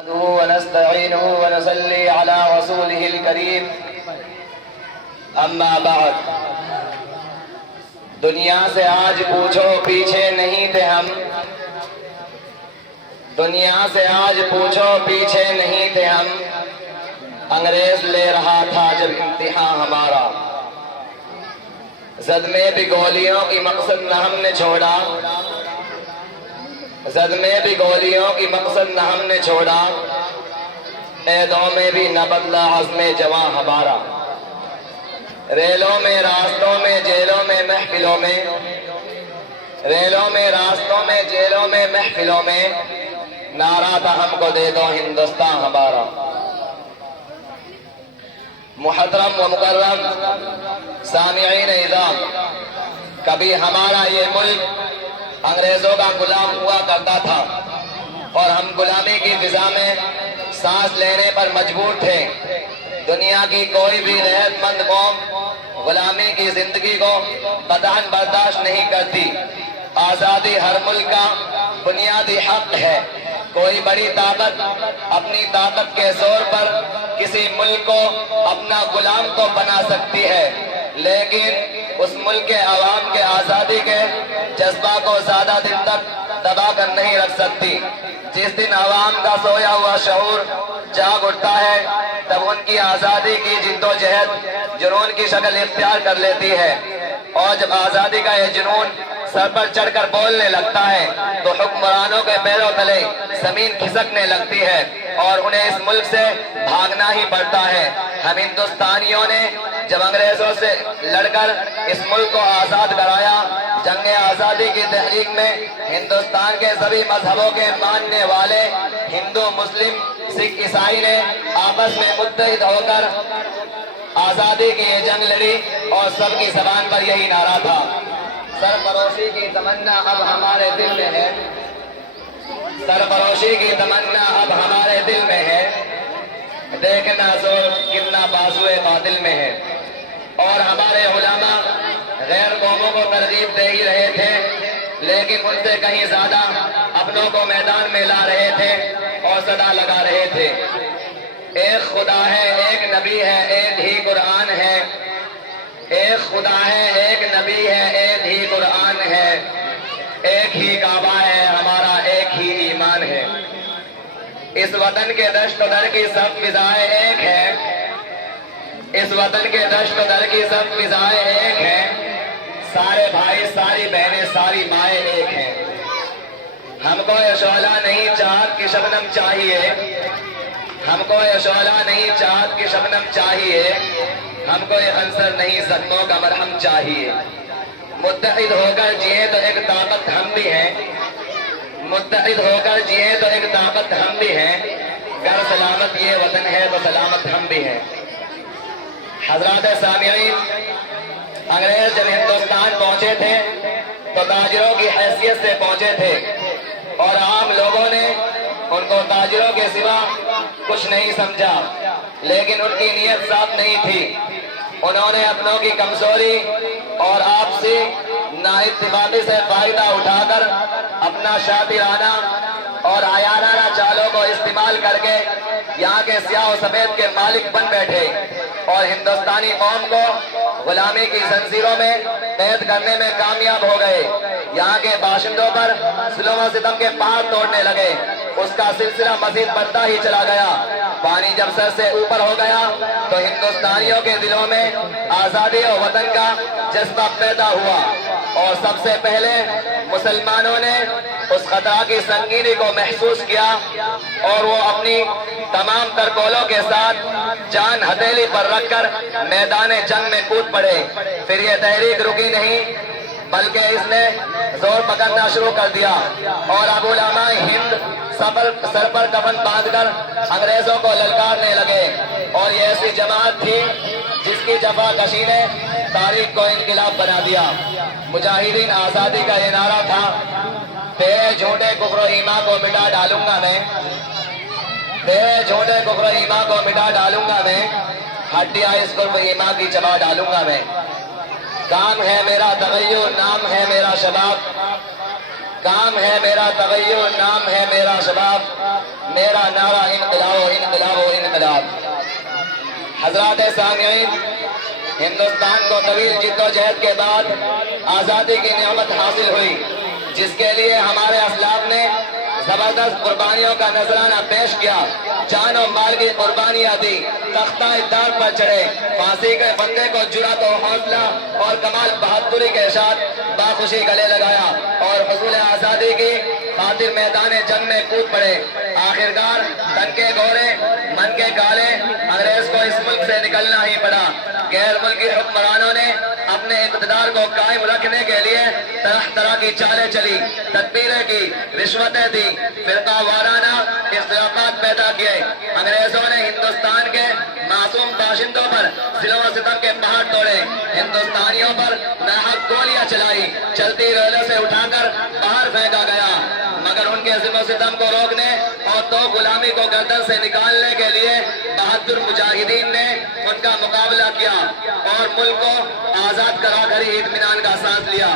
ونستعينه ونصلي على رسوله الكريم اما بعد دنیا سے آج پوچھو پیچھے نہیں تھے ہم، دنیا سے آج پوچھو پیچھے نہیں تھے ہم، انگریز لے رہا تھا جب امتحان ہمارا، زد میں بھی گولیوں کی مقصد نہ ہم نے چھوڑا، زد میں بھی گولیوں کی مقصد نہ ہم نے چھوڑا، عیدوں میں بھی نہ بدلا عزم جواں ہمارا، ریلوں میں راستوں میں جیلوں میں محفلوں میں، ریلوں میں راستوں میں جیلوں میں محفلوں میں، نعرہ تھا ہم کو دے دو ہندوستان ہمارا۔ محترم و مکرم سامعین اعظام، کبھی ہمارا یہ ملک انگریزوں کا غلام ہوا کرتا تھا اور ہم غلامی کی فضا میں سانس لینے پر مجبور تھے۔ دنیا کی کوئی بھی غیرت مند قوم غلامی کی زندگی کو قطعاً برداشت نہیں کرتی۔ آزادی ہر ملک کا بنیادی حق ہے۔ کوئی بڑی طاقت اپنی طاقت کے زور پر کسی ملک کو اپنا غلام تو بنا سکتی ہے، لیکن اس ملک کے عوام کے آزادی کے جذبہ کو زیادہ دن تک دبا کر نہیں رکھ سکتی۔ جس دن عوام کا سویا ہوا شعور جاگ اٹھتا ہے، تب ان کی آزادی کی جدوجہد جنون کی شکل اختیار کر لیتی ہے، اور جب آزادی کا یہ جنون سر پر چڑھ کر بولنے لگتا ہے تو حکمرانوں کے پیروں تلے زمین کھسکنے لگتی ہے اور انہیں اس ملک سے بھاگنا ہی پڑتا ہے۔ ہم ہندوستانیوں نے جب انگریزوں سے لڑ کر اس ملک کو آزاد کرایا، جنگ آزادی کی تحریک میں ہندوستان کے سبھی مذہبوں کے ماننے والے ہندو، مسلم، سکھ، عیسائی نے آپس میں متحد ہو کر آزادی کی یہ جنگ لڑی اور سب کی زبان پر یہی نعرہ تھا، سرفروشی کی تمنا اب ہمارے دل میں ہے، سرفروشی کی تمنا اب ہمارے دل میں ہے، دیکھنا زور کتنا بازوئے باطل میں ہے۔ اور ہمارے علماء غیر قوموں کو ترغیب دے ہی رہے تھے، لیکن ان سے کہیں زیادہ اپنوں کو میدان میں لا رہے تھے اور صدا لگا رہے تھے۔ ایک خدا ہے، ایک نبی ہے، ایک ہی قرآن ہے، ایک خدا ہے، ایک نبی ہے، ایک ہی قرآن ہے، ایک ہی کعبہ ہے ہمارا، ایک ہی ایمان ہے۔ اس وطن کے دشت و در کی سب فضائیں ایک ہے، اس وطن کے دشت و در کی سب فضائیں ایک ہیں، سارے بھائی، ساری بہنیں، ساری مائیں ایک ہیں۔ ہم کو یہ شعلہ نہیں چاہت کی شبنم چاہیے، ہم کو یہ شعلہ نہیں چاہت کی شبنم چاہیے، ہم کو یہ عنصر نہیں زخموں کا مرہم چاہیے۔ متحد ہو کر جیے تو ایک طاقت ہم بھی ہیں، متحد ہو کر جیے تو ایک طاقت ہم بھی ہیں، گر سلامت یہ وطن ہے تو سلامت ہم بھی ہیں۔ حضرات سامعین، انگریز جب ہندوستان پہنچے تھے تو تاجروں کی حیثیت سے پہنچے تھے اور عام لوگوں نے ان کو تاجروں کے سوا کچھ نہیں سمجھا، لیکن ان کی نیت صاف نہیں تھی۔ انہوں نے اپنوں کی کمزوری اور آپسی نااتفاقی سے فائدہ اٹھا کر اپنا شاطرانہ اور عیارانہ چالوں کو استعمال کر کے یہاں کے سیاہ و سفید کے مالک بن بیٹھے اور ہندوستانی قوم کو غلامی کی زنجیروں میں قید کرنے میں کامیاب ہو گئے۔ یہاں کے باشندوں پر ظلم و ستم کے پہاڑ توڑنے لگے۔ اس کا سلسلہ مزید بڑھتا ہی چلا گیا۔ پانی جب سر سے اوپر ہو گیا تو ہندوستانیوں کے دلوں میں آزادی اور وطن کا جذبہ پیدا ہوا، اور سب سے پہلے مسلمانوں نے اس خطرہ کی سنگینی کو محسوس کیا اور وہ اپنی تمام ترکولوں کے ساتھ جان ہتھیلی پر رکھ کر میدان جنگ میں کود پڑے۔ پھر یہ تحریک رکی نہیں، بلکہ اس نے زور پکڑنا شروع کر دیا اور اب علماء ہند سر پر کفن باندھ کر انگریزوں کو للکارنے لگے، اور یہ ایسی جماعت تھی جس کی جفا کشی نے تاریخ کو انقلاب بنا دیا۔ مجاہدین آزادی کا یہ نعرہ تھا، تیرے جھوٹے کفر و ایمان کو مٹا ڈالوں گا میں، تیرے جھوٹے کفر و ایمان کو مٹا ڈالوں گا میں، ہڈیاں اس کفر و ایمان کی چبا ڈالوں گا میں۔ کام ہے میرا تغیر، نام ہے میرا شباب، کام ہے میرا تغیر، نام ہے میرا شباب، میرا نعرہ انقلاب و انقلاب و انقلاب۔ حضرات سامعین، ہندوستان کو طویل جد و جہد کے بعد آزادی کی نعمت حاصل ہوئی، جس کے لیے ہمارے اسلاف نے زبردست قربانیوں کا نذرانہ پیش کیا، جان و مال کی قربانیاں دی، تختہ اقتدار پر چڑھے، پھانسی کے بندے کو جرأت و حوصلہ اور کمال بہادری کے ساتھ باخوشی گلے لگایا اور حصول آزادی کی خاطر میدان جنگ میں کود پڑے۔ آخرکار تن کے گورے من کے کالے انگریز کو اس ملک سے نکلنا ہی پڑا۔ غیر ملکی حکمرانوں نے اپنے اقتدار کو قائم رکھنے کے لیے طرح طرح کی چالیں چلی، تدبیریں کی، رشوتیں دی، فرقہ وارانہ اختلافات پیدا کیے۔ انگریزوں نے ہندوستان کے معصوم باشندوں پر ظلم و ستم کے پہاڑ توڑے، ہندوستانیوں پر ناحق گولیاں چلائی، چلتی ریلوں سے اٹھا کر باہر پھینکا گیا، مگر ان کے ظلم و ستم کو روکنے اور تو غلامی کو گردن سے نکالنے کے لیے بہادر مجاہدین نے ان کا مقابلہ کیا اور ملک کو آزاد کرا کر ہی اطمینان کا سانس لیا۔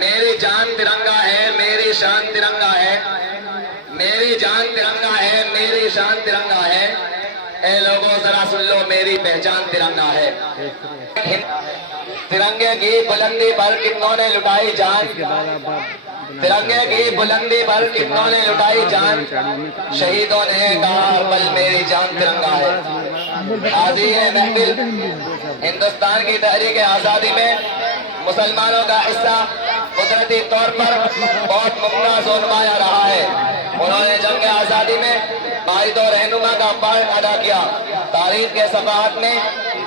میری جان ترنگا ہے، میری شان ترنگا ہے، میری جان ترنگا ہے، میری شان ترنگا ہے، اے لوگوں ذرا سن لو میری پہچان ترنگا ہے۔ ترنگے کی بلندی پر کتنوں نے لٹائی جان، ترنگے کی بلندی پر کتنوں نے لٹائی جان، شہیدوں نے کہا ہر پل میری جان ترنگا ہے۔ حاضری محفل ہندوستان کی تحریک آزادی میں مسلمانوں کا حصہ قدرتی طور پر بہت ممتاز و نمایاں رہا ہے۔ انہوں نے جنگ آزادی میں قائد و رہنما کا پارٹ ادا کیا۔ تاریخ کے صفحات میں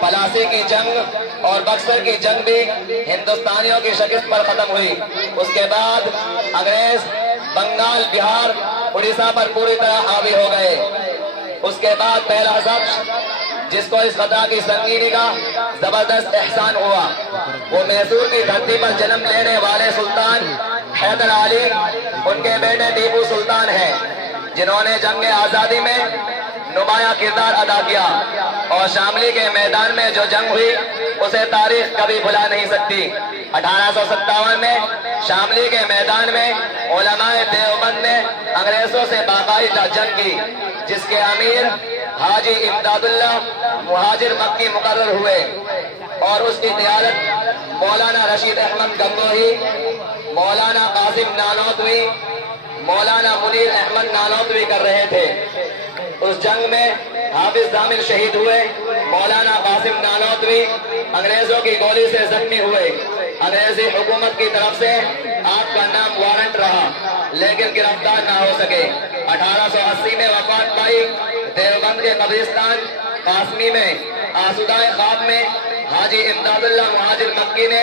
پلاسی کی جنگ اور بکسر کی جنگ بھی ہندوستانیوں کی شکست پر ختم ہوئی۔ اس کے بعد انگریز بنگال، بہار، اڑیسہ پر پوری طرح حاوی ہو گئے۔ اس کے بعد پہلا شخص جس کو اس خطا کی سنگینی کا زبردست احسان ہوا، وہ میسور کی دھرتی پر جنم لینے والے سلطان حیدر علی، ان کے بیٹے ٹیپو سلطان ہیں، جنہوں نے جنگ آزادی میں نمایاں کردار ادا کیا اور شاملی کے میدان میں جو جنگ ہوئی اسے تاریخ کبھی بھلا نہیں سکتی۔ 1857 میں شاملی کے میدان میں علماء دیوبند نے انگریزوں سے باقاعدہ جنگ کی، جس کے امیر حاجی امداد اللہ مہاجر مکی مقرر ہوئے اور اس کی قیادت مولانا رشید احمد گنگوہی، مولانا قاسم نانوتوی، مولانا منیر احمد نانوتوی کر رہے تھے۔ اس جنگ میں حافظ ضامن شہید ہوئے، مولانا قاسم نانوتوی انگریزوں کی گولی سے زخمی ہوئے۔ انگریزی حکومت کی طرف سے آپ کا نام وارنٹ رہا لیکن گرفتار نہ ہو سکے۔ 1880 میں وفات پائی۔ دیوبند کے قبرستان قاسمی میں آسودائے خواب میں حاجی امداد اللہ مہاجر مکی نے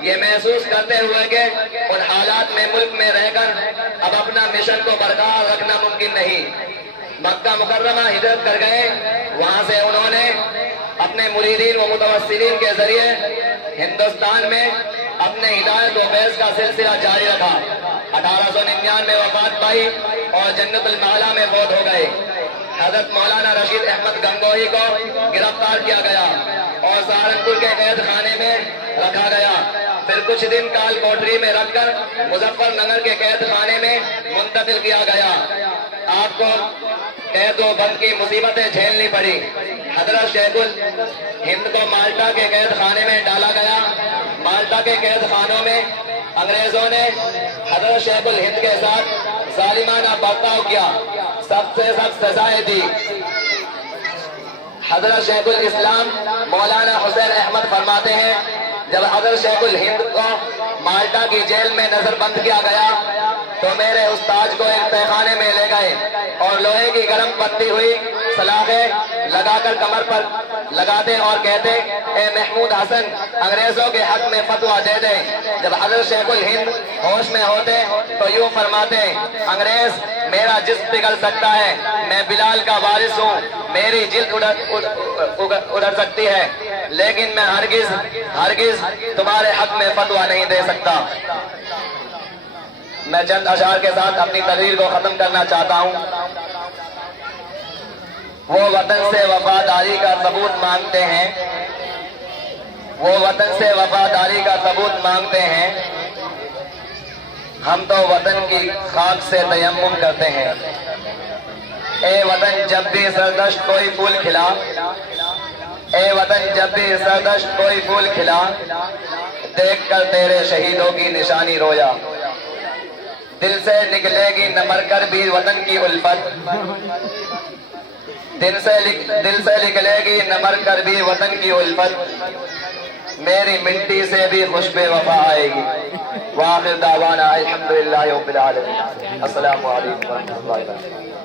یہ محسوس کرتے ہوئے کہ ان حالات میں ملک میں رہ کر اب اپنا مشن کو برقرار رکھنا ممکن نہیں، مکہ مکرمہ ہجرت کر گئے۔ وہاں سے انہوں نے اپنے مریدین و متوسلین کے ذریعے ہندوستان میں اپنے ہدایت و فیض کا سلسلہ جاری رکھا۔ 1899 میں وفات پائی اور جنت المعلا میں فوت ہو گئے۔ حضرت مولانا رشید احمد گنگوہی کو گرفتار کیا گیا اور سہارنپور کے قید خانے میں رکھا گیا، پھر کچھ دن کال کوٹری میں رکھ کر مظفر نگر کے قید خانے میں منتقل کیا گیا۔ آپ کو قید و بند کی مصیبتیں جھیلنی پڑی۔ حضرت شیخ الہند کو مالٹا کے قید خانے میں ڈالا گیا۔ مالٹا کے قید خانوں میں انگریزوں نے حضرت شیخ الہند کے ساتھ ظالمانہ برتاؤ کیا، سخت سے سخت سزائیں دی۔ حضرت شیخ الاسلام مولانا حسین احمد فرماتے ہیں، جب حضرت شیخ الہند کو مالٹا کی جیل میں نظر بند کیا گیا تو میرے استاذ کو ایک تہخانے میں لے گئے اور لوہے کی گرم پتی ہوئی سلاخیں لگا کر کمر پر لگاتے اور کہتے، اے محمود حسن انگریزوں کے حق میں فتویٰ دے دیں۔ جب حضرت شیخ الہند ہوش میں ہوتے تو یوں فرماتے، انگریز میرا جسم پگھل سکتا ہے، میں بلال کا وارث ہوں، میری جلد اڑ سکتی ہے، لیکن میں ہرگز تمہارے حق میں فتویٰ نہیں دے سکتا۔ میں چند اشعار کے ساتھ اپنی تقریر کو ختم کرنا چاہتا ہوں۔ وہ وطن سے وفاداری کا ثبوت مانگتے ہیں، وہ وطن سے وفاداری کا ثبوت مانگتے ہیں، ہم تو وطن کی خاک سے تیمم کرتے ہیں۔ اے وطن جب بھی سردشت کوئی پھول کھلا، اے وطن جب بھی سردشت کوئی پھول کھلا، دیکھ کر تیرے شہیدوں کی نشانی رویا۔ دل سے نکلے گی نہ مر کر بھی وطن کی الفت، دل سے نکلے گی نہ مر کر بھی وطن کی الفت، میری مٹی سے بھی خوشب وفا آئے گی۔ وآخر دعوانا الحمدللہ رب العالمین۔ السلام علیکم ورحمۃ اللہ وبرکاتہ۔